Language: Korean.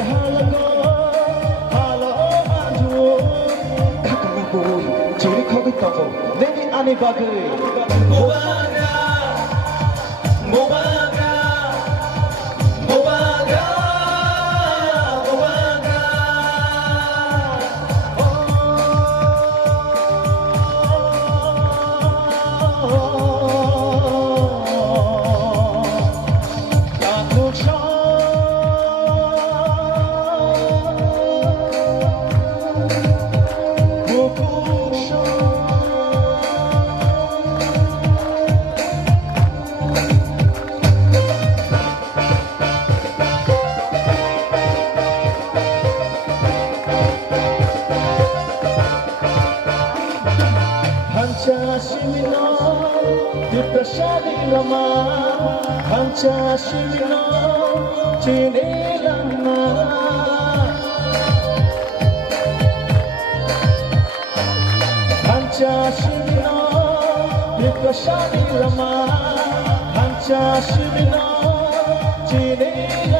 하라고 하러 안주 가까나고 저리 거기 떠고 내니 안에 박을 Panchashimino, Yuttashadilama, Panchashimino, Chinelama. Panchashimino, Yuttashadilama, Panchashimino, Chinelama.